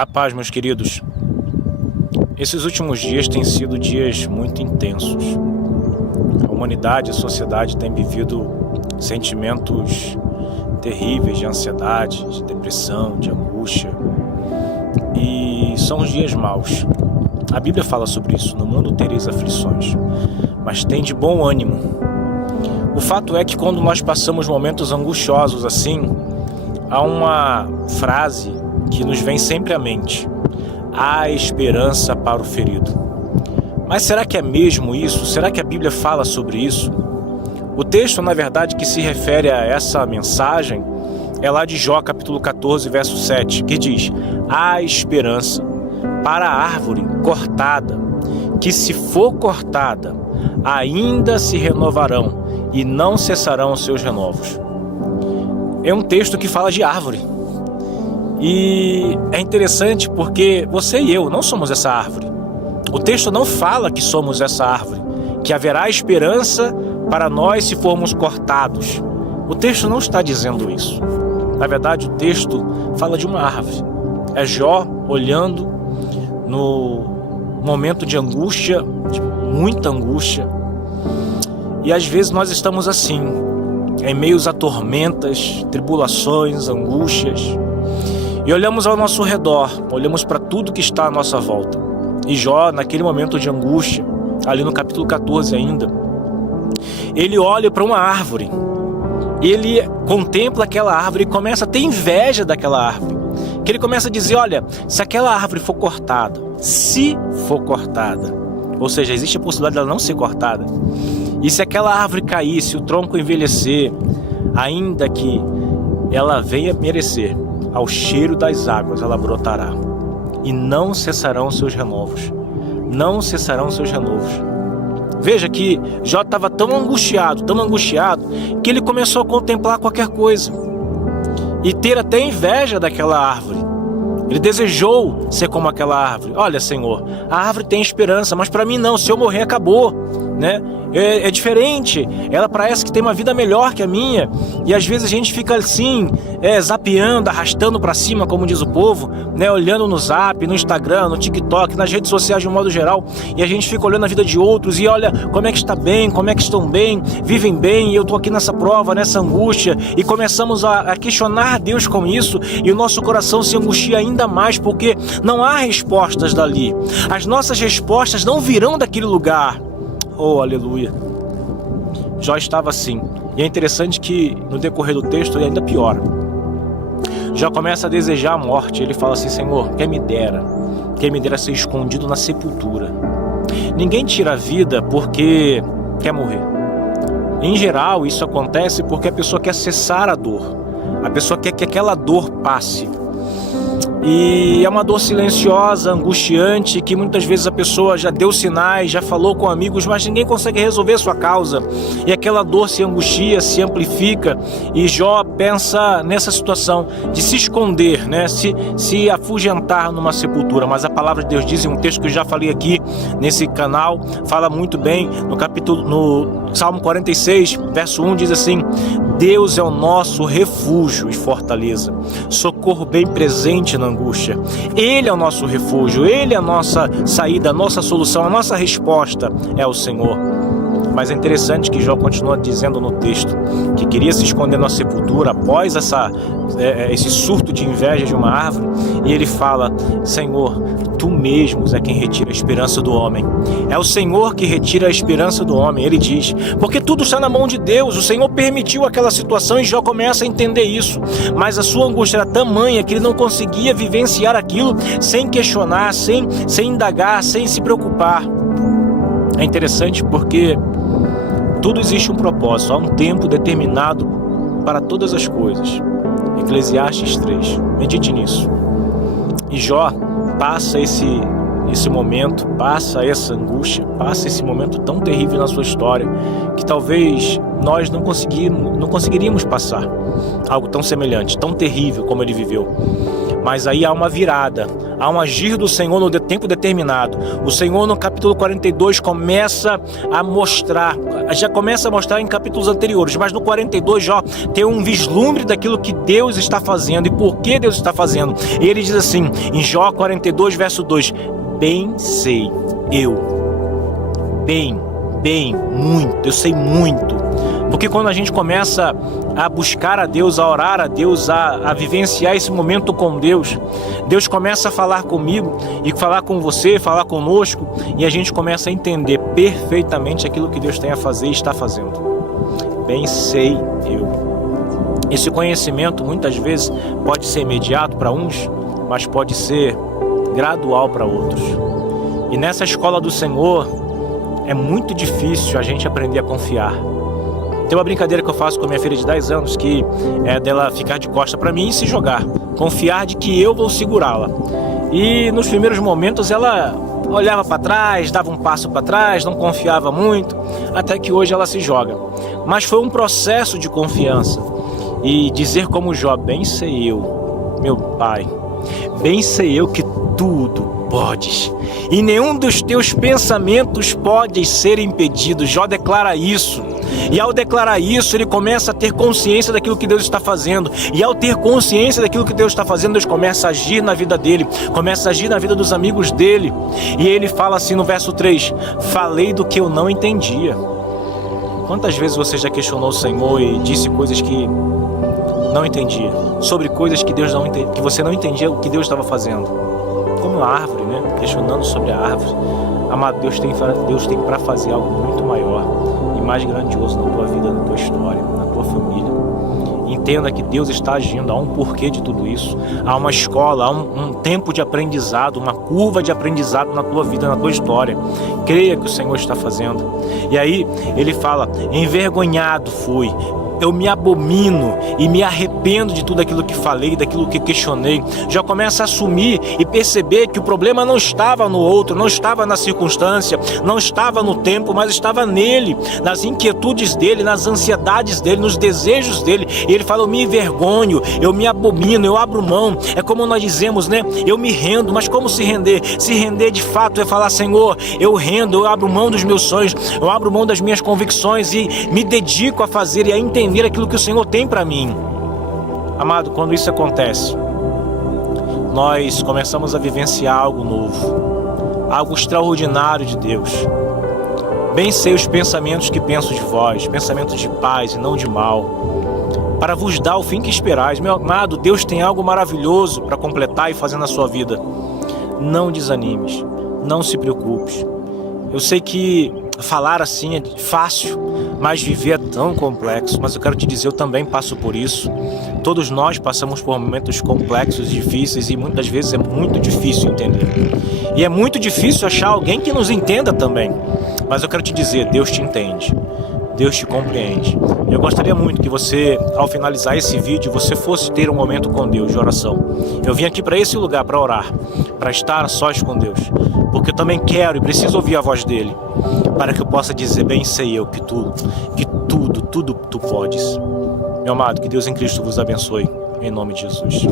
A paz, meus queridos. Esses últimos dias têm sido dias muito intensos. A humanidade, a sociedade tem vivido sentimentos terríveis de ansiedade, de depressão, de angústia. E são os dias maus. A Bíblia fala sobre isso. No mundo tereis aflições, mas tem de bom ânimo. O fato é que quando nós passamos momentos angustiosos assim, há uma frase que nos vem sempre à mente: há esperança para o ferido. Mas será que é mesmo isso? Será que a Bíblia fala sobre isso? O texto, na verdade, que se refere a essa mensagem é lá de Jó, capítulo 14, verso 7, que diz: há esperança para a árvore cortada, que se for cortada, ainda se renovarão e não cessarão os seus renovos. É um texto que fala de árvore. E é interessante porque você e eu não somos essa árvore. O texto não fala que somos essa árvore, que haverá esperança para nós se formos cortados. O texto não está dizendo isso. Na verdade, o texto fala de uma árvore. É Jó olhando no momento de angústia, de muita angústia. E às vezes nós estamos assim, em meios a tormentas, tribulações, angústias. E olhamos ao nosso redor, olhamos para tudo que está à nossa volta. E Jó, naquele momento de angústia, ali no capítulo 14 ainda, ele olha para uma árvore. Ele contempla aquela árvore e começa a ter inveja daquela árvore. Que ele começa a dizer: olha, se aquela árvore for cortada, se for cortada, ou seja, existe a possibilidade dela não ser cortada, e se aquela árvore cair, se o tronco envelhecer, ainda que ela venha merecer, ao cheiro das águas ela brotará, e não cessarão seus renovos. Não cessarão seus renovos. Veja que Jó estava tão angustiado, que ele começou a contemplar qualquer coisa e ter até inveja daquela árvore. Ele desejou ser como aquela árvore. Olha, Senhor, a árvore tem esperança, mas para mim não, se eu morrer acabou, né? É diferente, ela parece que tem uma vida melhor que a minha. E às vezes a gente fica assim, zapeando, arrastando para cima, como diz o povo, né? Olhando no Zap, no Instagram, no TikTok, nas redes sociais de um modo geral. E a gente fica olhando a vida de outros e olha como é que está bem, como é que estão bem, vivem bem. E eu estou aqui nessa prova, nessa angústia. E começamos a questionar Deus com isso. E o nosso coração se angustia ainda mais, porque não há respostas dali. As nossas respostas não virão daquele lugar. Oh, aleluia. Jó estava assim. E é interessante que no decorrer do texto ele ainda piora. Jó começa a desejar a morte. Ele fala assim: Senhor, quem me dera ser escondido na sepultura. Ninguém tira a vida porque quer morrer. Em geral, isso acontece porque a pessoa quer cessar a dor. A pessoa quer que aquela dor passe. E é uma dor silenciosa, angustiante, que muitas vezes a pessoa já deu sinais, já falou com amigos, mas ninguém consegue resolver sua causa. E aquela dor se angustia, se amplifica. E Jó pensa nessa situação de se esconder, né? se afugentar numa sepultura. Mas a palavra de Deus diz, em um texto que eu já falei aqui nesse canal, fala muito bem, no Salmo 46, verso 1, diz assim: Deus é o nosso refúgio e fortaleza, socorro bem presente na angústia. Ele é o nosso refúgio, Ele é a nossa saída, a nossa solução, a nossa resposta é o Senhor. Mas é interessante que Jó continua dizendo no texto que queria se esconder na sepultura após esse surto de inveja de uma árvore. E ele fala: Senhor, Tu mesmo é quem retira a esperança do homem. É o Senhor que retira a esperança do homem. Ele diz, porque tudo está na mão de Deus. O Senhor permitiu aquela situação e Jó começa a entender isso. Mas a sua angústia era tamanha que ele não conseguia vivenciar aquilo sem questionar, sem indagar, sem se preocupar. É interessante porque tudo existe um propósito, há um tempo determinado para todas as coisas. Eclesiastes 3, medite nisso. E Jó passa esse momento, passa essa angústia, passa esse momento tão terrível na sua história, que talvez nós não conseguiríamos passar algo tão semelhante, tão terrível como ele viveu. Mas aí há uma virada, há um agir do Senhor no tempo determinado. O Senhor no capítulo 42 começa a mostrar, já começa a mostrar em capítulos anteriores, mas no 42 já tem um vislumbre daquilo que Deus está fazendo e por que Deus está fazendo. E ele diz assim, em Jó 42, verso 2, bem sei eu, muito, eu sei muito. Porque quando a gente começa a buscar a Deus, a orar a Deus, a vivenciar esse momento com Deus, Deus começa a falar comigo e falar com você, falar conosco, e a gente começa a entender perfeitamente aquilo que Deus tem a fazer e está fazendo. Bem sei eu. Esse conhecimento muitas vezes pode ser imediato para uns, mas pode ser gradual para outros. E nessa escola do Senhor é muito difícil a gente aprender a confiar. Tem uma brincadeira que eu faço com a minha filha de 10 anos, que é dela ficar de costa para mim e se jogar. Confiar de que eu vou segurá-la. E nos primeiros momentos ela olhava para trás, dava um passo para trás, não confiava muito, até que hoje ela se joga. Mas foi um processo de confiança. E dizer como Jó, bem sei eu, meu pai, bem sei eu que tudo podes, e nenhum dos teus pensamentos pode ser impedido. Jó declara isso. E ao declarar isso, ele começa a ter consciência daquilo que Deus está fazendo. E ao ter consciência daquilo que Deus está fazendo, Deus começa a agir na vida dele, começa a agir na vida dos amigos dele. E ele fala assim no verso 3, falei do que eu não entendia. Quantas vezes você já questionou o Senhor e disse coisas que não entendia, sobre coisas que Deus não entendia, que você não entendia o que Deus estava fazendo? Como a árvore, né? Questionando sobre a árvore. Amado, Deus tem para fazer algo muito maior e mais grandioso na tua vida, na tua história, na tua família. Entenda que Deus está agindo, há um porquê de tudo isso. Há uma escola, há um tempo de aprendizado, uma curva de aprendizado na tua vida, na tua história. Creia que o Senhor está fazendo. E aí ele fala, envergonhado fui, eu me abomino e me arrependo de tudo aquilo que falei, daquilo que questionei. Já começa a assumir e perceber que o problema não estava no outro, não estava na circunstância, não estava no tempo, mas estava nele, nas inquietudes dele, nas ansiedades dele, nos desejos dele. E ele fala, eu me envergonho, eu me abomino, eu abro mão. É como nós dizemos, né? Eu me rendo, mas como se render? Se render de fato é falar, Senhor, eu rendo, eu abro mão dos meus sonhos, eu abro mão das minhas convicções e me dedico a fazer e a entender aquilo que o Senhor tem para mim. Amado, quando isso acontece, nós começamos a vivenciar algo novo, algo extraordinário de Deus. Bem sei os pensamentos que penso de vós, pensamentos de paz e não de mal, para vos dar o fim que esperais. Meu amado, Deus tem algo maravilhoso para completar e fazer na sua vida. Não desanimes, não se preocupes. Eu sei que falar assim é fácil, mas viver é tão complexo. Mas eu quero te dizer, eu também passo por isso. Todos nós passamos por momentos complexos, difíceis, e muitas vezes é muito difícil entender. E é muito difícil achar alguém que nos entenda também. Mas eu quero te dizer, Deus te entende. Deus te compreende. Eu gostaria muito que você, ao finalizar esse vídeo, você fosse ter um momento com Deus de oração. Eu vim aqui para esse lugar para orar, para estar a sós com Deus, porque eu também quero e preciso ouvir a voz dele, para que eu possa dizer, bem sei eu que tudo tu podes. Meu amado, que Deus em Cristo vos abençoe, em nome de Jesus.